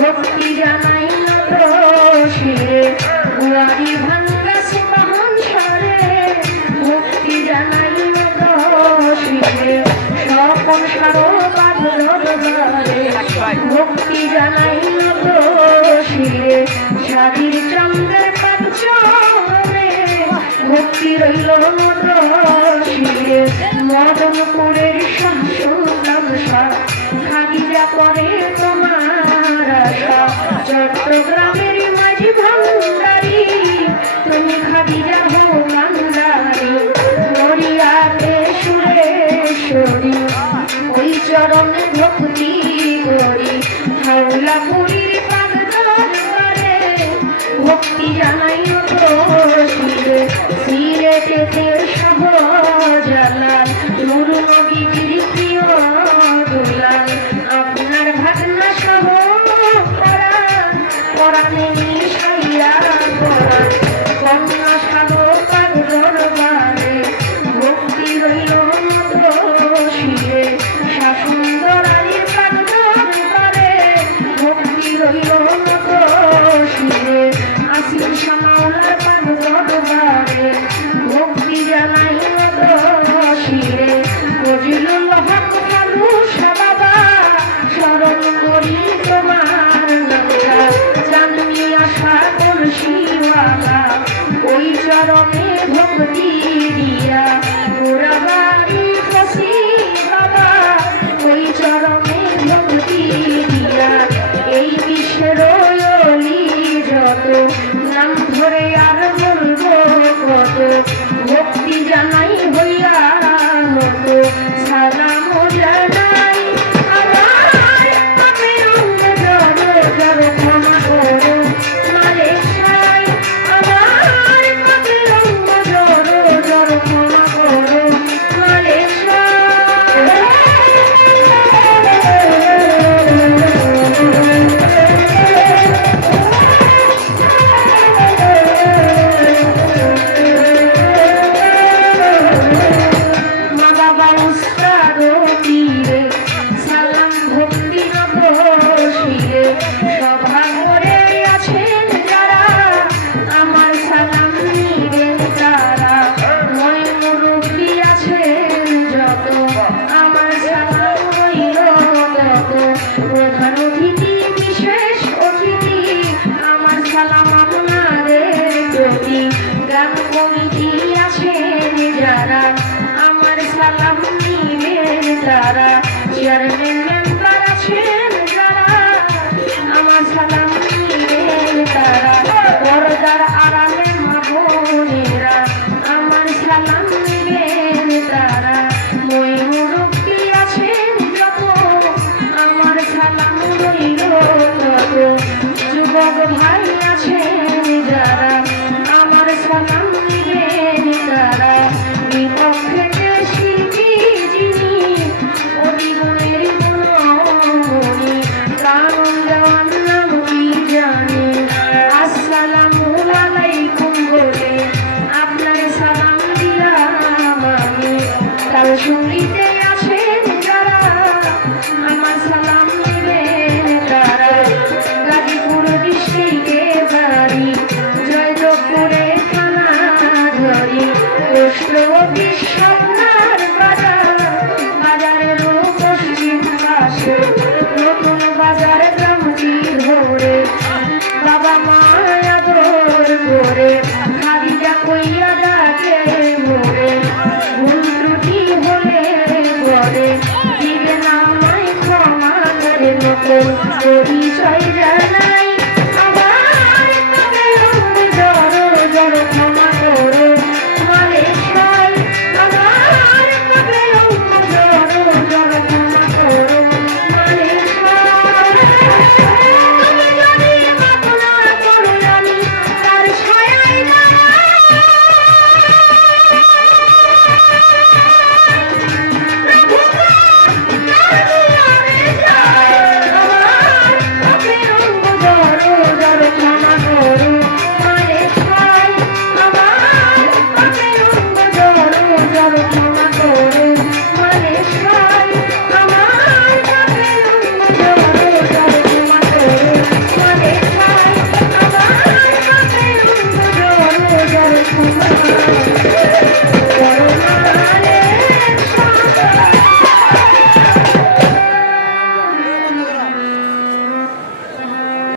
ভক্তি জানাই শিরে গুয়ারি ভাঙ্গা সুবাহন সারে ভক্তি জানাই শিরে সকল সারো বাদরে ভক্তি জানাই শিরে স্বাধীর চন্দ্রের পাঁচরে ভক্তি রইল শিরে মদনপুরের শাশুড়াম খাদিজা করে তোমার আশা চট্টগ্রামের মাঝি ভান্ডারি তুমি খাদিজা হো কান্দারি নড়িয়াতে সুরেশ্বরী ওই চরণে ভক্তি করি হাওলাপুরীর পাগদরবারে ভক্তি জানাই শিরে সিলেটেতে শাহজালাল নূর নবীর প্রিয় দুলাল আপনার ভাগনা সহ পরাণে মিশাইয়া পরাণ কন্যা সাগর পাগদরবারে ভক্তি রইল শিরে শাসুন্দরানীর পাগদরবারে ভক্তি সালাম রইল তত যুবক ভাই আছেন যারা আমার সালাম দিবেন তারা বিপক্ষে শিল্পী যিনি অধিগুণের গুণমণি কারণ দেওয়ার নাম কি জানি আসসালামু আলাইকুম বলে আপনার সালাম দিলাম আমি তার সঙ্গীতে আছেন যারা আমার সালাম দিবেন তারা গাজীপুর ডিস্ট্রিক্টে বাড়ি জয়দেবপুরে থানা ধরি পোস্ট অফিস স্বপ্নার বাজার বাজারের পশ্চিম পাশে নতুন বাজার গ্রামটি ধরে বাবা মায়া দোর করে খাদিজা কইয়া ডাকে মোরে ভুল ত্রুটি হলে পরে দিবে না আমায় ক্ষমা করে নতুন পরিচয় জানাই